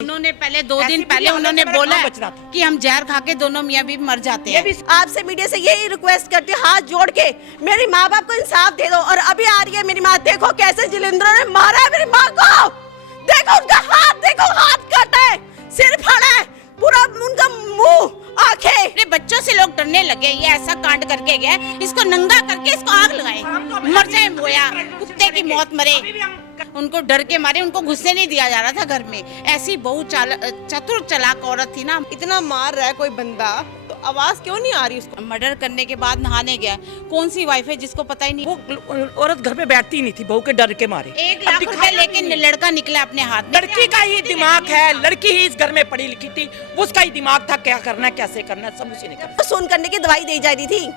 उन्होंने पहले 2 दिन पहले उन्होंने बोला कि हम जहर खा के दोनों मियाँ बीवी मर जाते हैं। आपसे मीडिया से यही रिक्वेस्ट करती हूँ, हाथ जोड़ के मेरी माँ बाप को इंसाफ दे दो। और अभी आ रही है मेरी माँ, देखो कैसे जिलेंद्रों ने मारा है मेरी माँ को, देखो उनका हाथ, देखो हाथ कटा है, सिर फाड़ा है, पूरा उनका मुंह, आंखें। अपने बच्चों से लोग डरने लगे, ये ऐसा कांड करके गया, इसको नंगा करके इसको आग लगाए, मर जाए मोया, कुत्ते की मौत मरे। उनको डर के मारे उनको घुसने नहीं दिया जा रहा था घर में। ऐसी बहुत चतुर चालाक औरत थी ना। इतना मार रहा है कोई बंदा तो आवाज क्यों नहीं आ रही उसको? मर्डर करने के बाद नहाने गया, कौन सी वाइफ है जिसको पता ही नहीं। वो औरत घर पे बैठती नहीं थी, बहू के डर के मारे। 1 लाख रुपए लेके लड़का निकला अपने हाथ में। लड़की का ही दिमाग है, लड़की ही इस घर में पढ़ी लिखी थी, उसका ही दिमाग था क्या करना है कैसे करना है, सब उसी ने किया। सुन करने की दवाई दी जा रही थी।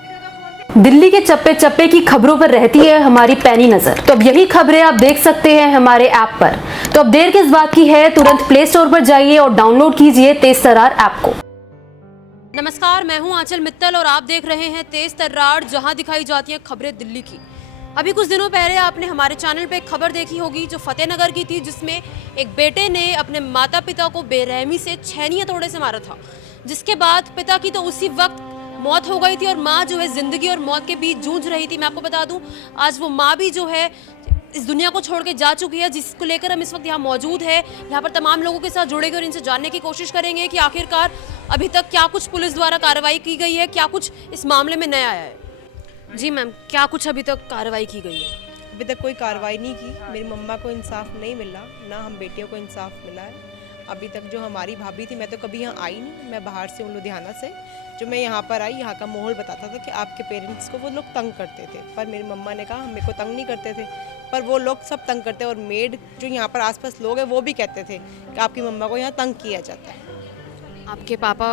दिल्ली के चप्पे चप्पे की खबरों पर रहती है हमारी पैनी नजर। तो अब यही खबरें आप देख सकते हैं हमारे ऐप पर। तो अब देर किस बात की है, तुरंत प्ले स्टोर पर जाइए और डाउनलोड कीजिए तेज तर्रार ऐप को। नमस्कार, मैं हूं आंचल मित्तल और आप देख रहे हैं तेज तर्रार, जहां दिखाई जाती हैं खबरें दिल्ली की। अभी कुछ दिनों पहले आपने हमारे चैनल पे एक खबर देखी होगी जो फतेहनगर की थी, जिसमें एक बेटे ने अपने माता पिता को बेरहमी से छेनी हथौड़े से मारा था, जिसके बाद पिता की तो उसी वक्त मौत हो गई थी और माँ जो है जिंदगी और मौत के बीच जूझ रही थी। मैं आपको बता दूं, आज वो माँ भी जो है इस दुनिया को छोड़ के जा चुकी है, जिसको लेकर हम इस वक्त यहाँ मौजूद है। यहाँ पर तमाम लोगों के साथ जुड़ेंगे और इनसे जानने की कोशिश करेंगे कि आखिरकार अभी तक क्या कुछ पुलिस द्वारा कार्रवाई की गई है, क्या कुछ इस मामले में नया आया है। जी मैम, क्या कुछ अभी तक कार्रवाई की गई है? अभी तक कोई कार्रवाई नहीं की। मेरी मम्मा को इंसाफ नहीं मिला, ना हम बेटियों को इंसाफ मिला है अभी तक। जो हमारी भाभी थी, मैं तो कभी यहाँ आई नहीं, मैं बाहर से हूँ लुधियाना से। जो मैं यहाँ पर आई, यहाँ का माहौल बताता था कि आपके पेरेंट्स को वो लोग तंग करते थे, पर मेरी मम्मा ने कहा मेरे को तंग नहीं करते थे, पर वो लोग सब तंग करते। और मेड जो यहाँ पर आसपास लोग हैं वो भी कहते थे कि आपकी मम्मा को यहाँ तंग किया जाता है। आपके पापा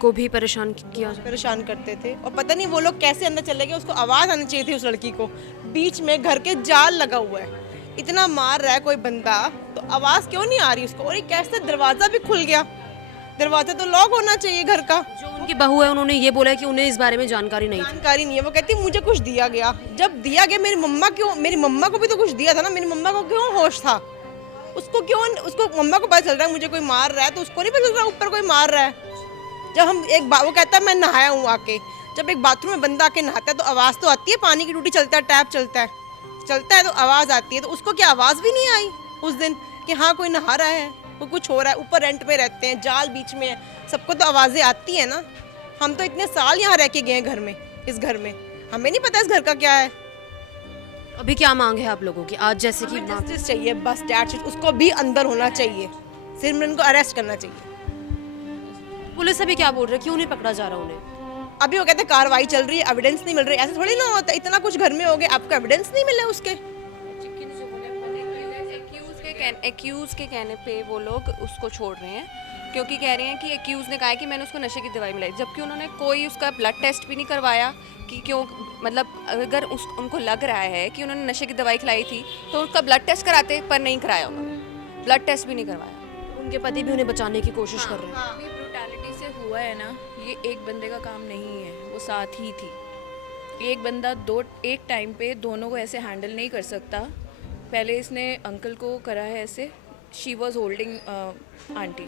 को भी परेशान किया? परेशान करते थे। और पता नहीं वो लोग कैसे अंदर चले गए, उसको आवाज़ आनी चाहिए थी उस लड़की को। बीच में घर के जाल लगा हुआ है, इतना मार रहा है कोई बंदा तो आवाज़ क्यों नहीं आ रही उसको? और ये कैसे दरवाज़ा भी खुल गया? दरवाज़ा तो लॉक होना चाहिए घर का। जो उनकी बहू है उन्होंने ये बोला है कि उन्हें इस बारे में जानकारी नहीं है। वो कहती मुझे कुछ दिया गया। जब दिया गया मेरी मम्मा को भी तो कुछ दिया था ना। मेरी मम्मा को क्यों होश था? उसको मम्मा को पता चल रहा है मुझे कोई मार रहा है, तो उसको नहीं पता चल रहा ऊपर कोई मार रहा है। जब हम वो कहता है मैं नहाया हूँ आके, जब एक बाथरूम में बंदा आके नहाता है तो आवाज़ तो आती है, पानी की टूटी चलता है, टैप चलता है तो आवाज़ आती है। तो उसको क्या आवाज़ भी नहीं आई उस दिन कि हाँ कोई नहा रहा है, कोई कुछ हो रहा है? ऊपर रेंट पे रहते हैं, जाल बीच में है, सबको तो आवाज़ें आती है ना। हम तो इतने साल यहाँ रह के गए हैं घर में, इस घर में, हमें नहीं पता इस घर का क्या है। अभी क्या मांग है आप लोगों की? आज जैसे कि जस्टिस चाहिए, बस दैट्स इट। उसको भी अंदर होना चाहिए, सिमरन को अरेस्ट करना चाहिए। पुलिस अभी क्या बोल रही है, क्यों नहीं पकड़ा जा रहा उन्हें? अभी वो कहते हैं कार्रवाई चल रही है, एविडेंस नहीं मिल रही। ऐसे थोड़ी ना होता, इतना कुछ घर में हो गया, आपको एविडेंस नहीं मिला उसके। एक्यूज के कहने पे वो लोग उसको छोड़ रहे हैं, क्योंकि कह रहे हैं कि एक्यूज ने कहा है कि मैंने उसको नशे की दवाई मिलाई, जबकि उन्होंने कोई उसका ब्लड टेस्ट भी नहीं करवाया कि क्यों। मतलब अगर उनको लग रहा है कि उन्होंने नशे की दवाई खिलाई थी तो उसका ब्लड टेस्ट कराते, पर नहीं कराया उन्होंने, ब्लड टेस्ट भी नहीं करवाया। उनके पति भी उन्हें बचाने की कोशिश कर रहे हैं। ब्रूटैलिटी से हुआ है ना, ये एक बंदे का काम नहीं है, वो साथ ही थी। एक बंदा एक टाइम पे दोनों को ऐसे हैंडल नहीं कर सकता। पहले इसने अंकल को करा है ऐसे, शी वॉज होल्डिंग आंटी,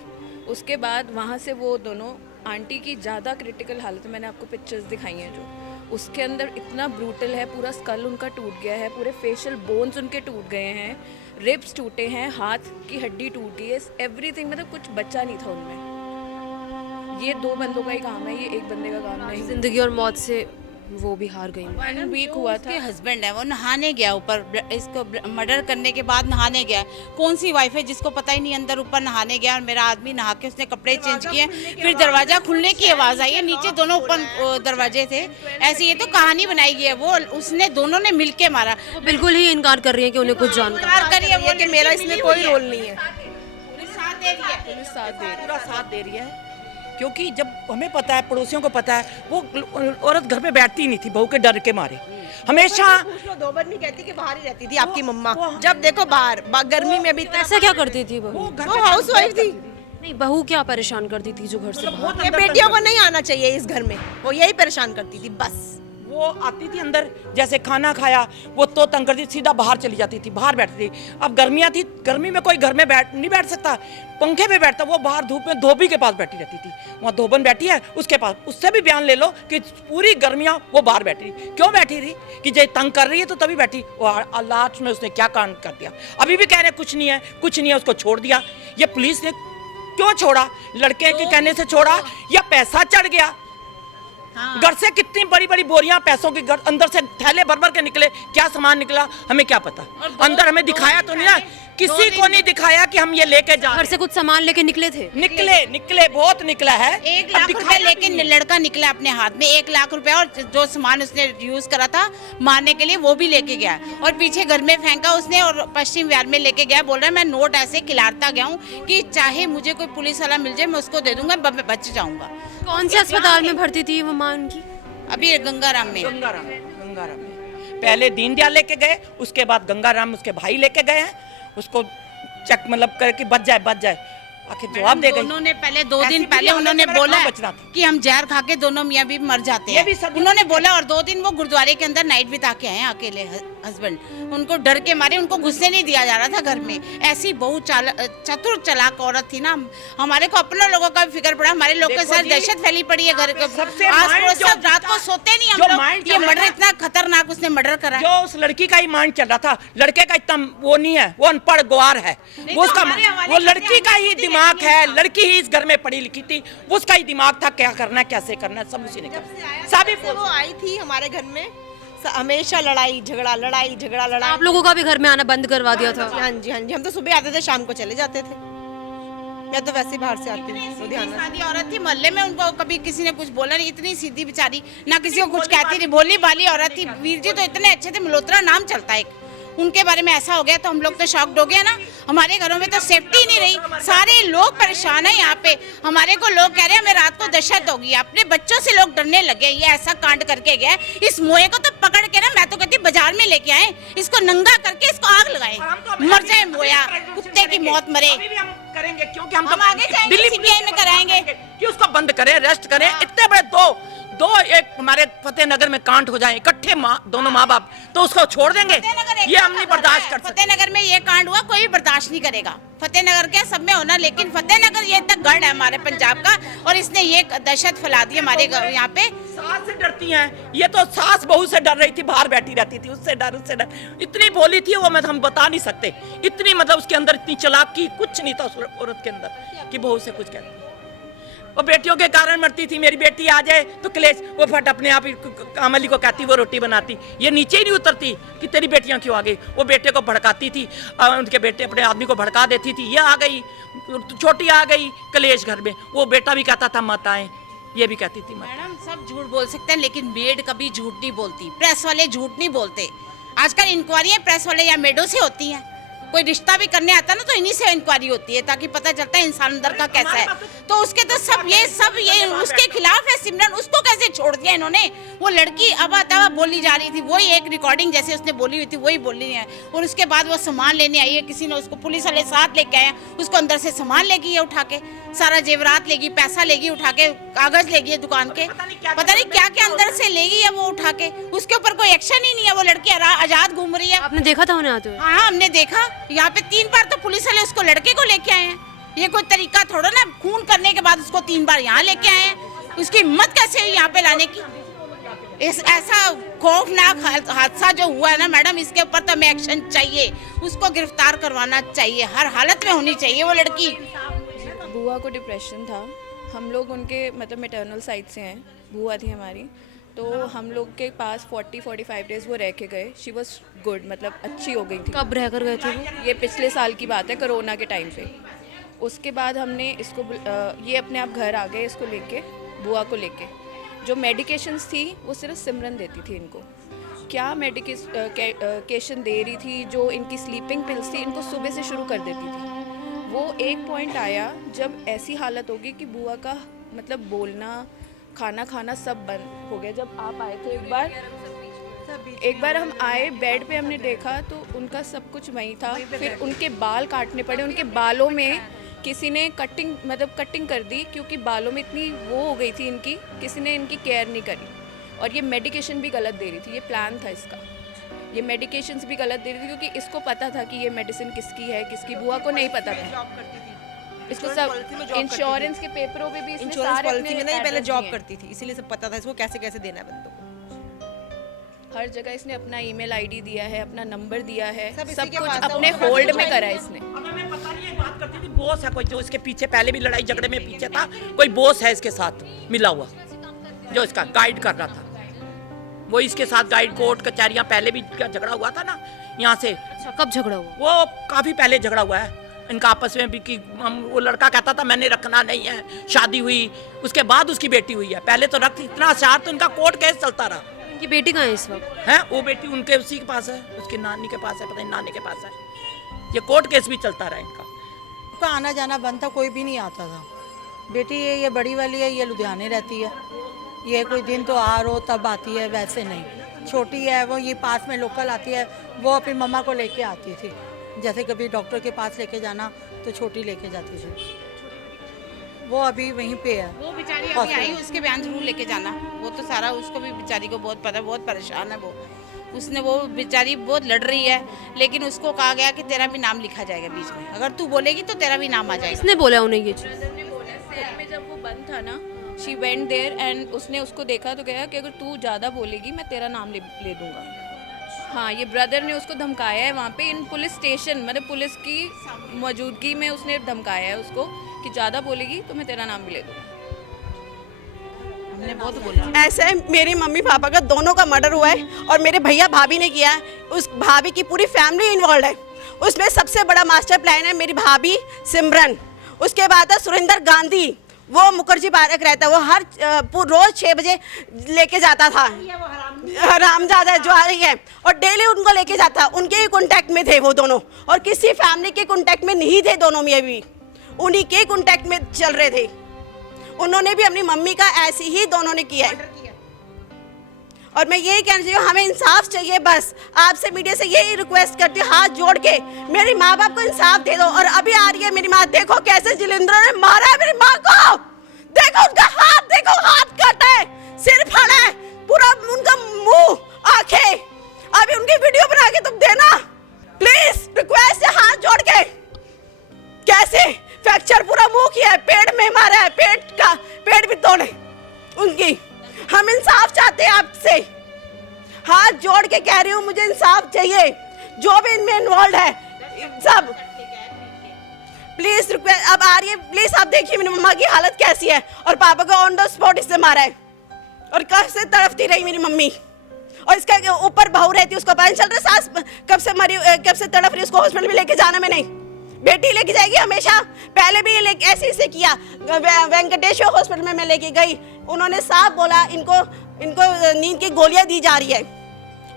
उसके बाद वहाँ से वो दोनों, आंटी की ज़्यादा क्रिटिकल हालत है, मैंने आपको पिक्चर्स दिखाई हैं जो उसके अंदर इतना ब्रूटल है, पूरा स्कल उनका टूट गया है, पूरे फेशियल बोन्स उनके टूट गए हैं, रिब्स टूटे हैं, हाथ की हड्डी टूट गई है, एवरीथिंग, मतलब कुछ बचा नहीं था उनमें। ये 2 बंदों का ही काम है, ये एक बंदे का काम नहीं। जिंदगी और मौत से वो भी हार गई। 1 वीक हुआ था। हस्बैंड है वो नहाने गया ऊपर, इसको मर्डर करने के बाद नहाने गया। कौन सी वाइफ है जिसको पता ही नहीं अंदर ऊपर नहाने गया? और मेरा आदमी नहा के उसने कपड़े चेंज किए, फिर दरवाजा खुलने की आवाज आई है, नीचे दोनों ऊपर दरवाजे थे। ऐसी ये तो कहानी बनाई गई है। वो उसने दोनों ने मिलके मारा। वो बिल्कुल ही इनकार कर रही है कि उन्हें कुछ जानकारी करिए वो कि मेरा इसमें कोई रोल नहीं है। पुलिस साथ दे रही है, पुलिस पूरा साथ दे रही है, क्योंकि जब हमें पता है, पड़ोसियों को पता है, वो औरत घर पे बैठती नहीं थी, बहू के डर के मारे। हमेशा 2 बार नहीं कहती कि बाहर ही रहती थी आपकी मम्मा। जब देखो बाहर गर्मी में भी ऐसा क्या करती थी बहू? वो हाउस वाइफ थी। नहीं, बहू क्या परेशान करती थी जो घर से बाहर? ये बेटियों को नहीं आना चाहिए इस घर में, वो यही परेशान करती थी बस। वो आती थी अंदर, जैसे खाना खाया वो तो तंग करती, सीधा बाहर चली जाती थी, बाहर बैठती थी। अब गर्मियाँ थी, गर्मी में कोई घर में नहीं बैठ सकता, पंखे पे बैठता, वो बाहर धूप में धोबी के पास बैठी रहती थी। वहाँ धोबन बैठी है उसके पास, उससे भी बयान ले लो कि पूरी गर्मियाँ वो बाहर बैठी रही। क्यों बैठी रही? कि जे तंग कर रही है तो तभी बैठी। वो लास्ट में उसने क्या कांड कर दिया, अभी भी कह रहे कुछ नहीं है, कुछ नहीं है, उसको छोड़ दिया। ये पुलिस ने क्यों छोड़ा? लड़के के कहने से छोड़ा या पैसा चढ़ गया? घर से कितनी बड़ी बड़ी बोरियां पैसों की, अंदर से थैले भर भर के निकले, क्या सामान निकला हमें क्या पता। अंदर हमें दिखाया तो नहीं ना, किसी को नहीं दिखाया कि हम ये लेके जा घर से कुछ सामान लेके निकले थे। निकले बहुत निकला है। 1 लाख रुपए लेके लड़का निकला अपने हाथ में, 1 लाख रुपए, और जो सामान उसने यूज करा था मारने के लिए वो भी लेके गया, और पीछे घर में फेंका उसने, और पश्चिम विहार में लेके गया। बोल रहा है मैं नोट ऐसे खिलाता गया हूँ कि चाहे मुझे कोई पुलिस वाला मिल जाए मैं उसको दे दूंगा, मैं बच जाऊंगा। कौन से अस्पताल में भर्ती थी वो मां उनकी? अभी गंगाराम में। गंगाराम में पहले दीनदयाल लेके गए, उसके बाद गंगाराम उसके भाई लेके गए हैं, उसको चेक मतलब करके बच जाए। आखिर जवाब दे गई। दोनों ने पहले 2 दिन पहले उन्होंने बोला कि हम जहर खा के दोनों मियाँ बीवी मर जाते हैं, उन्होंने बोला। और 2 दिन वो गुरुद्वारे के अंदर नाइट बिता के आए हैं अकेले, हस्बैंड। उनको डर के मारे उनको घुसने नहीं दिया जा रहा था घर में। ऐसी बहुत चतुर चालाक औरत थी ना। हमारे को अपने लोगों का फिक्र पड़ा, हमारे लोग के साथ दहशत फैली पड़ी है घर के आस-पड़ोस, सब रात को सोते नहीं हम लोग। ये मर्डर इतना खतरनाक उसने मर्डर करा, जो उस लड़की का ही माइंड चल रहा था। लड़के का इतना वो नहीं है, वो अनपढ़ गवार है, वो उसका वो लड़की का ही दिमाग है। लड़की ही इस घर में पढ़ी लिखी थी, उसका ही दिमाग था क्या करना है कैसे करना है, सब उसी ने करा। सभी वो आई थी हमारे घर में, हमेशा लड़ाई झगड़ा। आप लोगों का भी घर में आना बंद करवा दिया था? हाँ जी, हम तो सुबह आते थे, शाम को चले जाते थे। मैं तो वैसे ही बाहर से आती हूँ। सादी औरत थी मोहल्ले में, उनको कभी किसी ने कुछ बोला नहीं, इतनी सीधी बेचारी, ना किसी को कुछ कहती नहीं, भोली भाली औरत थी। वीर जी तो इतने अच्छे थे, मल्होत्रा नाम चलता है, उनके बारे में ऐसा हो गया तो हम लोग तो शॉक्ड हो गए ना। हमारे घरों में तो सेफ्टी नहीं रही, सारे लोग परेशान हैं यहाँ पे। हमारे को लोग कह रहे हैं हमें रात को दहशत होगी, अपने बच्चों से लोग डरने लगे। ये ऐसा कांड करके गया, इस मोए को तो पकड़ के ना, मैं तो कहती बाजार में लेके आए, इसको नंगा करके इसको आग लगाए, मर जाए मोया, कुत्ते की मौत मरे। करेंगे क्योंकि हम आगे जाएंगे, सीबीआई में कराएंगे कि उसको बंद करें, अरेस्ट करें। इतने बड़े दो एक हमारे फतेहनगर में कांड हो जाए इकट्ठे, दोनों माँ बाप, तो उसको छोड़ देंगे? ये हम नहीं बर्दाश्त कर सकते। फतेहनगर में ये कांड हुआ, कोई बर्दाश्त नहीं करेगा। फतेहनगर के सब में होना, लेकिन फतेहनगर ये तक गढ़ है हमारे पंजाब का, और इसने ये दहशत फैला दी हमारे यहाँ पे। सास से डरती हैं, ये तो सास बहू से डर रही थी, बाहर बैठी रहती थी, उससे डर। इतनी भोली थी वो, हम बता नहीं सकते। इतनी मतलब उसके अंदर इतनी चालाकी कुछ नहीं था उस औरत के अंदर कि बहू से कुछ कहती। वो बेटियों के कारण मरती थी। मेरी बेटी आ जाए तो क्लेश, वो फट अपने आप ही कामली को कहती वो रोटी बनाती, ये नीचे ही नहीं उतरती कि तेरी बेटियां क्यों आ गई। वो बेटे को भड़काती थी, उनके बेटे अपने आदमी को भड़का देती थी, ये आ गई, छोटी आ गई, क्लेश घर में। वो बेटा भी कहता था मत आए, ये भी कहती थी मत। मैडम सब झूठ बोल सकते हैं, लेकिन मेड कभी झूठ नहीं बोलती, प्रेस वाले झूठ नहीं बोलते। आजकल इंक्वायरियां प्रेस वाले या मेडों से होती हैं। कोई रिश्ता भी करने आता ना तो इन्हीं से इंक्वायरी होती है, ताकि पता चलता है इंसान अंदर का कैसा है। तो उसके तो सब ये उसके खिलाफ है सिमरन। उसको कैसे छोड़ दिया इन्होंने? वो लड़की अबा तबा बोली जा रही थी, वही एक रिकॉर्डिंग जैसे उसने बोली हुई थी वही बोली है। और उसके बाद वो सामान लेने आई है, किसी ने उसको, पुलिस वाले साथ लेके आए, उसको अंदर से सामान लेगी है उठा के, सारा जेवरात लेगी, पैसा लेगी उठा के, कागज लेगी दुकान के, पता नहीं क्या क्या अंदर से लेगी है वो उठा के। उसके ऊपर कोई एक्शन ही नहीं है, वो लड़की आजाद घूम रही है। आपने देखा था उन्हें आते हुए? हाँ हमने देखा, यहाँ पे 3 बार तो पुलिस वाले उसको लड़के को लेके आए हैं। ये कोई तरीका थोड़ा ना, खून करने के बाद उसको 3 बार यहाँ लेके आए हैं। उसकी हिम्मत कैसे हुई यहाँ पे लाने की? ऐसा खौफनाक हादसा जो हुआ है ना मैडम, इसके ऊपर तो हमें एक्शन चाहिए, उसको गिरफ्तार करवाना चाहिए, हर हालत में होनी चाहिए वो लड़की। बुआ को डिप्रेशन था, हम लोग उनके मतलब मैटरनल साइड से हैं, बुआ थी हमारी, तो हम लोग के पास 40-45 डेज़ वो रह के गए। शी वॉज गुड, मतलब अच्छी हो गई थी। कब रह कर गए थे वो? ये पिछले साल की बात है, कोरोना के टाइम पे। उसके बाद हमने इसको ये अपने आप घर आ गए इसको लेके, बुआ को लेके। जो मेडिकेशंस थी वो सिर्फ सिमरन देती थी इनको। क्या मेडिकेशन दे रही थी, जो इनकी स्लीपिंग पिल्स थी इनको सुबह से शुरू कर देती थी। वो एक पॉइंट आया जब ऐसी हालत होगी कि बुआ का मतलब बोलना, खाना खाना सब बंद हो गया। जब आप आए थे एक बार हम आए, बेड पे हमने देखा तो उनका सब कुछ वहीं था। फिर उनके बाल काटने पड़े, उनके बालों में किसी ने कटिंग कर दी, क्योंकि बालों में इतनी वो हो गई थी इनकी, किसी ने इनकी केयर नहीं करी। और ये मेडिकेशन भी गलत दे रही थी, ये प्लान था इसका। ये मेडिकेशंस भी गलत दे रही थी क्योंकि इसको पता था कि ये मेडिसिन किसकी है, किसकी बुआ को नहीं पता था। इसको सब इंश्योरेंस के पेपरों पे भी इसने इंश्योरेंस सारे पॉलिसी में नहीं, पहले address जॉब दिए। करती थी, इसीलिए सब पता था इसको कैसे कैसे देना है बंदों को। हर जगह इसने अपना ईमेल आईडी दिया है, अपना नंबर दिया है, सब इसी सब के कुछ पास है, अपने उनके पास होल्ड कुछ में है करा है नहीं। इसने। अब हमें पता नहीं, एक बात करती थी, बॉस है कोई जो इसके पीछे, पहले भी लड़ाई झगड़े में पीछे था, कोई बॉस है इसके साथ मिला हुआ जो इसका गाइड कर रहा था। वो इसके साथ गाइड, कोर्ट कचहरियाँ, पहले भी झगड़ा हुआ था ना यहाँ से। अच्छा, कब झगड़ा हुआ? वो काफ़ी पहले झगड़ा हुआ है इनका आपस में भी कि वो लड़का कहता था मैंने रखना नहीं है, शादी हुई उसके बाद उसकी बेटी हुई है, पहले तो रख इतना होशियार, तो इनका कोर्ट केस चलता रहा इनकी बेटी कहाँ है इस वक्त? है। वो बेटी उनके उसी के पास है, उसकी नानी के पास है, पता नहीं नानी के पास है। ये कोर्ट केस भी चलता रहा इनका। उसका आना जाना बंद था, कोई भी नहीं आता था। बेटी ये बड़ी वाली है, ये लुधियाने रहती है, ये कोई दिन तो आ रो तब आती है, वैसे नहीं। छोटी है वो, ये पास में लोकल आती है, वो अपनी मम्मा को लेके आती थी, जैसे कभी डॉक्टर के पास लेके जाना तो छोटी लेके जाती थी। वो अभी वहीं पे है। वो बेचारी अभी आई, उसके बयान जरूर लेके जाना। वो तो सारा उसको भी बेचारी को बहुत पता है, बहुत परेशान है वो। उसने वो बेचारी बहुत लड़ रही है, लेकिन उसको कहा गया कि तेरा भी नाम लिखा जाएगा बीच में, अगर तू बोलेगी तो तेरा भी नाम आ जाएगा। किसने बोला उन्हें ये चीज़? सेल में जब वो बंद था ना, शी वेंट देयर एंड उसने उसको देखा तो कहा कि अगर तू ज़्यादा बोलेगी मैं तेरा नाम ले दूंगा। हाँ, ये ब्रदर ने उसको धमकाया है वहाँ पे, इन पुलिस स्टेशन, मतलब पुलिस की मौजूदगी में उसने धमकाया है उसको कि ज़्यादा बोलेगी तो मैं तेरा नाम भी ले दूंगा। हमने बहुत बोला। ऐसे मेरी मम्मी पापा का दोनों का मर्डर हुआ है और मेरे भैया भाभी ने किया है। उस भाभी की पूरी फैमिली इन्वॉल्व है उसमें। सबसे बड़ा मास्टर प्लान है मेरी भाभी सिमरन, उसके बाद है सुरेंद्र गांधी, वो मुखर्जी पार्क रहता है, वो हर रोज 6 बजे लेके जाता था, हरामजादा जो आ रही है, और डेली उनको लेके जाता। उनके ही कॉन्टैक्ट में थे वो दोनों, और किसी फैमिली के कॉन्टैक्ट में नहीं थे दोनों में, अभी उन्हीं के कॉन्टैक्ट में चल रहे थे। उन्होंने भी अपनी मम्मी का ऐसे ही दोनों ने किया है। और मैं यही कहना चाहिए, हमें इंसाफ चाहिए। बस आपसे मीडिया से यही रिक्वेस्ट करती हूँ, हाथ जोड़ के, मेरे माँ बाप को इंसाफ दे दो। और अभी आ रही है मेरी माँ, देखो कैसे जिलेंद्र ने मारा है मेरी माँ को, देखो उनका हाथ, देखो हाथ कटा है, सिर फाड़ा है, पूरा उनका मुंह, आंखें। अभी उनकी वीडियो बना के तुम देना प्लीज, रिक्वेस्ट है हाथ जोड़ के। कैसे फ्रैक्चर पूरा मुंह किया है, पेट में मारा है, पेट भी तोड़े उनकी। हम इंसाफ चाहते हैं आपसे, हाथ जोड़ के कह रही हूँ, मुझे इंसाफ चाहिए। जो भी इनमें इन्वॉल्व है सब, प्लीज रिक्वेस्ट। अब आ रही है, प्लीज आप देखिए मेरी मम्मा की हालत कैसी है, और पापा को ऑन द स्पॉट इससे मारा है, और कैसे तड़पती रही मेरी मम्मी। और इसका ऊपर बहू रहती है, उसको पता नहीं चल रहा सास कब से मरी, कब से तड़प रही, उसको हॉस्पिटल में लेके जाना। मैं नहीं, बेटी लेके जाएगी हमेशा। पहले भी ये ऐसे ऐसे किया, वेंकटेश्वर हॉस्पिटल में मैं लेके गई, उन्होंने साफ बोला इनको नींद की गोलियां दी जा रही है।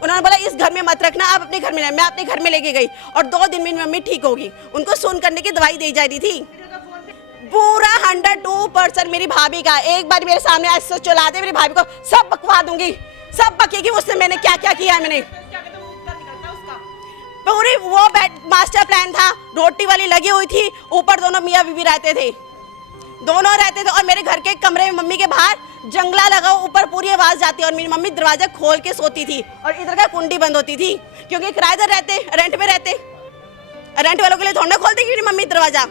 उन्होंने बोला इस घर में मत रखना, आप अपने घर में। मैं अपने घर में लेके गई और 2 दिन में मेरी मम्मी ठीक होगी। उनको सुन करने की दवाई दी जा रही थी। पूरा 102% मेरी भाभी का। एक बार मेरे सामने ऐसे चला दे मेरी भाभी को, सब बकवा दूंगी, सब बकेगी उससे मैंने क्या क्या किया है। मैंने पूरी वो मास्टर प्लान था, रोटी वाली लगी हुई थी, ऊपर दोनों मियाँ बीवी रहते थे, दोनों रहते थे। और मेरे घर के कमरे में मम्मी के बाहर जंगला लगा, ऊपर पूरी आवाज जाती, और मेरी मम्मी दरवाजा खोल के सोती थी, और इधर का कुंडी बंद होती थी, क्योंकि किराएदार रहते, रेंट पे रहते, रेंट वालों के लिए थोड़ा खोल देगी मेरी मम्मी दरवाजा।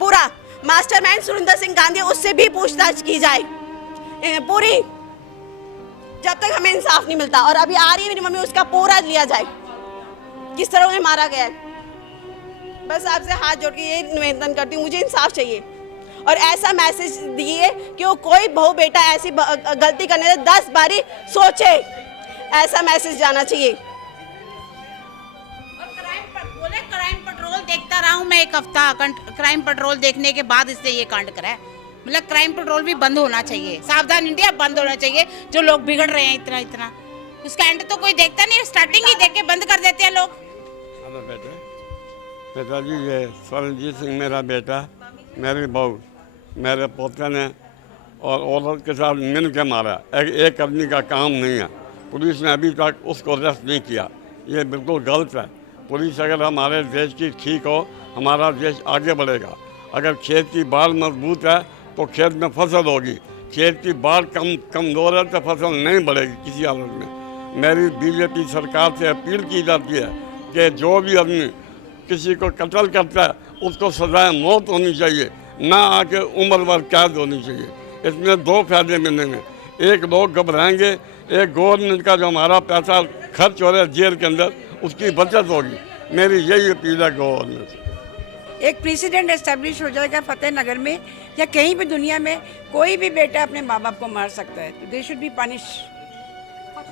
पूरा मास्टरमाइंड सुरेंद्र सिंह गांधी, उससे भी पूछताछ की जाए पूरी, जब तक हमें इंसाफ नहीं मिलता। और अभी आ रही है मेरी मम्मी, उसका पूरा लिया जाए, किस तरह उन्हें मारा गया है। बस आपसे हाथ जोड़ के ये निवेदन करती हूँ, मुझे इंसाफ चाहिए। और ऐसा मैसेज दिए कि वो कोई बहू बेटा ऐसी गलती करने से 10 बारी सोचे, ऐसा मैसेज जाना चाहिए। और क्राइम पेट्रोल देखता रहा हूँ मैं 1 हफ्ता, क्राइम पेट्रोल देखने के बाद इसने ये कांड करा है। मतलब क्राइम पेट्रोल भी बंद होना चाहिए, सावधान इंडिया बंद होना चाहिए। जो लोग बिगड़ रहे हैं इतना उसका एंड तो कोई देखता नहीं, स्टार्टिंग ही देख के बंद कर देते हैं लोग। बेटा जी, ये स्वरणजीत सिंह मेरा बेटा, मेरी बहू, मेरे पोते ने और औरत के साथ मिल के मारा। एक आदमी का काम नहीं है। पुलिस ने अभी तक उसको अरेस्ट नहीं किया, ये बिल्कुल गलत है। पुलिस अगर हमारे देश की ठीक हो, हमारा देश आगे बढ़ेगा। अगर खेत की बाल मजबूत है तो खेत में फसल होगी, खेत की बाढ़ कमज़ोर है तो फसल नहीं बढ़ेगी किसी हालत में। मेरी बीजेपी सरकार से अपील की जाती है कि जो भी आदमी किसी को कत्ल करता है उसको सजाए मौत होनी चाहिए, ना आके उम्र भर कैद होनी चाहिए। इसमें दो फायदे मिलेंगे, एक लोग घबराएंगे, एक गवर्नमेंट का जो हमारा पैसा खर्च हो रहा है जेल के अंदर उसकी बचत होगी। मेरी यही अपील है गवर्नमेंट से। एक प्रेसिडेंट एस्टेब्लिश हो जाएगा फतेह नगर में या कहीं भी दुनिया में, कोई भी बेटा अपने माँ बाप को मार सकता है, तो they should be punish.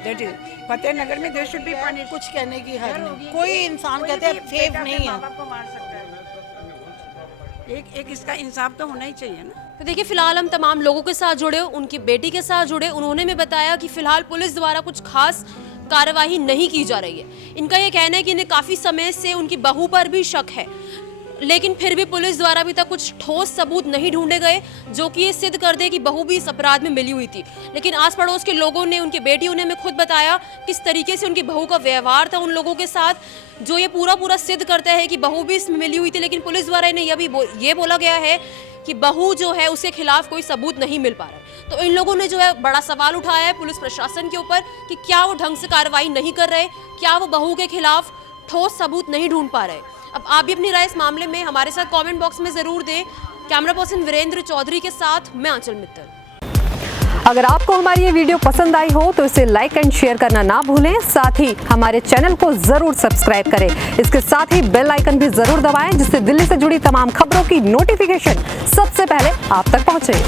That is Fateh Nagar में दे शुड बी पनिश। कुछ कहने की हद नहीं, कोई इंसान कहते हैं सेफ नहीं है। माँ बाप को मार सकता है, एक इसका इंसाफ तो होना ही चाहिए ना। तो देखिए, फिलहाल हम तमाम लोगों के साथ जुड़े, उनकी बेटी के साथ जुड़े। उन्होंने भी बताया कि फिलहाल पुलिस द्वारा कुछ खास कार्रवाई नहीं की जा रही है। इनका ये कहना है कि इन्हें काफ़ी समय से उनकी बहू पर भी शक है, लेकिन फिर भी पुलिस द्वारा अभी तक कुछ ठोस सबूत नहीं ढूंढे गए जो कि ये सिद्ध कर दे कि बहू भी इस अपराध में मिली हुई थी। लेकिन आस पड़ोस के लोगों ने, उनकी बेटियों ने हमें खुद बताया किस तरीके से उनकी बहू का व्यवहार था उन लोगों के साथ, जो ये पूरा सिद्ध करता है कि बहू भी इसमें मिली हुई थी। लेकिन पुलिस द्वारा इन्हें ये बोला गया है कि बहू जो है उसके खिलाफ कोई सबूत नहीं मिल पा रहा है। तो इन लोगों ने जो है बड़ा सवाल उठाया है पुलिस प्रशासन के ऊपर कि क्या वो ढंग से कार्रवाई नहीं कर रहे, क्या वो बहू के खिलाफ ठोस सबूत नहीं ढूंढ पा रहे। अब आप भी अपनी राय इस मामले में हमारे साथ कमेंट बॉक्स में जरूर दें। कैमरा पर्सन वीरेंद्र चौधरी के साथ मैं आंचल मित्तल। अगर आपको हमारी ये वीडियो पसंद आई हो तो इसे लाइक एंड शेयर करना ना भूलें। साथ ही हमारे चैनल को जरूर सब्सक्राइब करें। इसके साथ ही बेल आइकन भी जरूर दबाएं जिससे दिल्ली से जुड़ी तमाम खबरों की नोटिफिकेशन सबसे पहले आप तक पहुंचे।